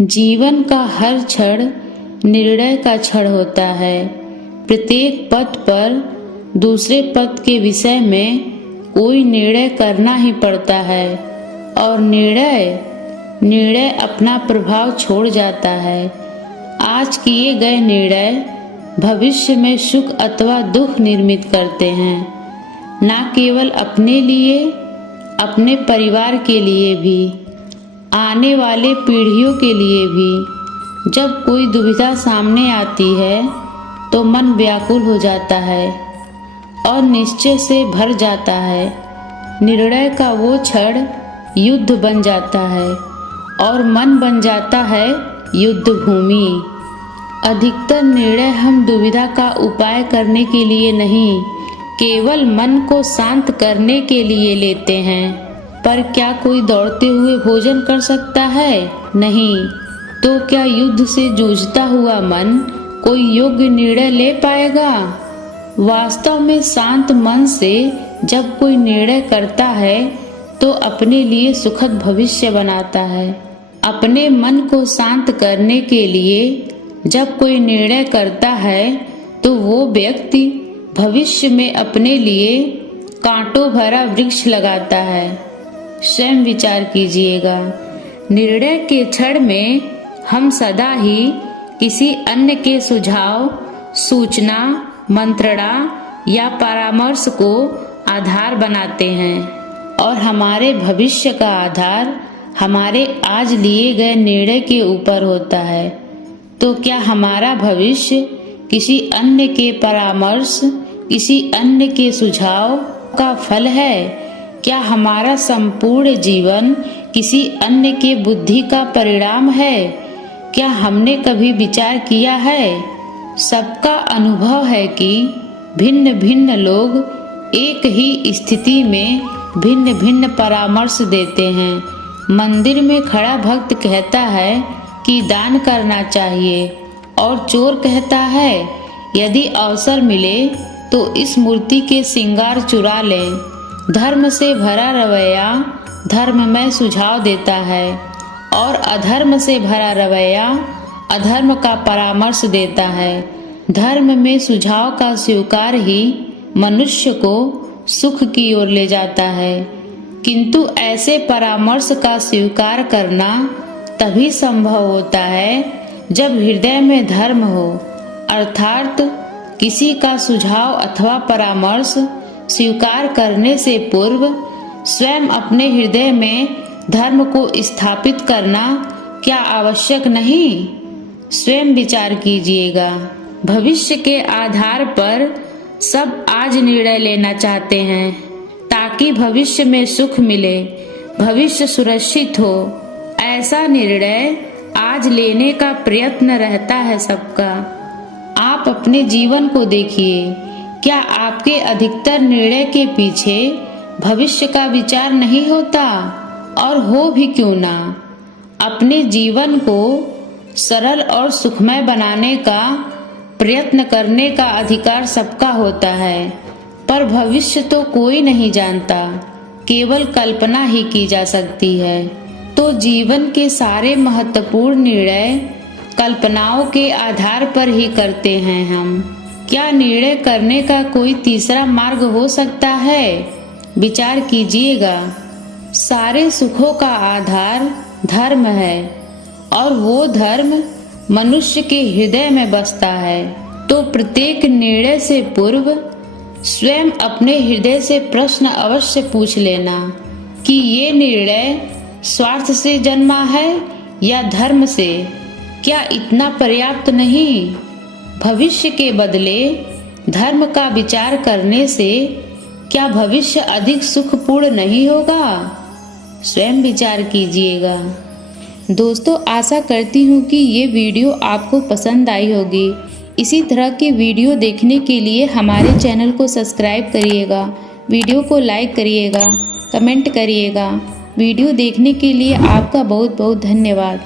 जीवन का हर क्षण निर्णय का क्षण होता है। प्रत्येक पद पर दूसरे पद के विषय में कोई निर्णय करना ही पड़ता है और निर्णय अपना प्रभाव छोड़ जाता है। आज किए गए निर्णय भविष्य में सुख अथवा दुख निर्मित करते हैं, न केवल अपने लिए, अपने परिवार के लिए भी, आने वाले पीढ़ियों के लिए भी। जब कोई दुविधा सामने आती है तो मन व्याकुल हो जाता है और निश्चय से भर जाता है। निर्णय का वो क्षण युद्ध बन जाता है और मन बन जाता है युद्ध भूमि। अधिकतर निर्णय हम दुविधा का उपाय करने के लिए नहीं, केवल मन को शांत करने के लिए लेते हैं। पर क्या कोई दौड़ते हुए भोजन कर सकता है? नहीं। तो क्या युद्ध से जूझता हुआ मन कोई योग्य निर्णय ले पाएगा? वास्तव में शांत मन से जब कोई निर्णय करता है तो अपने लिए सुखद भविष्य बनाता है। अपने मन को शांत करने के लिए जब कोई निर्णय करता है तो वो व्यक्ति भविष्य में अपने लिए कांटों भरा वृक्ष लगाता है। स्वयं विचार कीजिएगा। निर्णय के क्षण में हम सदा ही किसी अन्य के सुझाव, सूचना, मंत्रणा या परामर्श को आधार बनाते हैं और हमारे भविष्य का आधार हमारे आज लिए गए निर्णय के ऊपर होता है। तो क्या हमारा भविष्य किसी अन्य के परामर्श, किसी अन्य के सुझाव का फल है? क्या हमारा संपूर्ण जीवन किसी अन्य के बुद्धि का परिणाम है? क्या हमने कभी विचार किया है? सबका अनुभव है कि भिन्न भिन्न लोग एक ही स्थिति में भिन्न भिन्न परामर्श देते हैं। मंदिर में खड़ा भक्त कहता है कि दान करना चाहिए और चोर कहता है यदि अवसर मिले तो इस मूर्ति के श्रृंगार चुरा लें। धर्म से भरा रवैया धर्म में सुझाव देता है और अधर्म से भरा रवैया अधर्म का परामर्श देता है। धर्म में सुझाव का स्वीकार ही मनुष्य को सुख की ओर ले जाता है, किंतु ऐसे परामर्श का स्वीकार करना तभी संभव होता है जब हृदय में धर्म हो, अर्थात किसी का सुझाव अथवा परामर्श स्वीकार करने से पूर्व स्वयं अपने हृदय में धर्म को स्थापित करना क्या आवश्यक नहीं? स्वयं विचार कीजिएगा। भविष्य के आधार पर सब आज निर्णय लेना चाहते हैं ताकि भविष्य में सुख मिले, भविष्य सुरक्षित हो। ऐसा निर्णय आज लेने का प्रयत्न रहता है सबका। आप अपने जीवन को देखिए, क्या आपके अधिकतर निर्णय के पीछे भविष्य का विचार नहीं होता? और हो भी क्यों ना। अपने जीवन को सरल और सुखमय बनाने का प्रयत्न करने का अधिकार सबका होता है, पर भविष्य तो कोई नहीं जानता, केवल कल्पना ही की जा सकती है। तो जीवन के सारे महत्वपूर्ण निर्णय कल्पनाओं के आधार पर ही करते हैं हम। क्या निर्णय करने का कोई तीसरा मार्ग हो सकता है? विचार कीजिएगा। सारे सुखों का आधार धर्म है और वो धर्म मनुष्य के हृदय में बसता है। तो प्रत्येक निर्णय से पूर्व स्वयं अपने हृदय से प्रश्न अवश्य पूछ लेना कि ये निर्णय स्वार्थ से जन्मा है या धर्म से? क्या इतना पर्याप्त नहीं? भविष्य के बदले धर्म का विचार करने से क्या भविष्य अधिक सुखपूर्ण नहीं होगा? स्वयं विचार कीजिएगा। दोस्तों, आशा करती हूँ कि ये वीडियो आपको पसंद आई होगी। इसी तरह के वीडियो देखने के लिए हमारे चैनल को सब्सक्राइब करिएगा, वीडियो को लाइक करिएगा, कमेंट करिएगा। वीडियो देखने के लिए आपका बहुत बहुत धन्यवाद।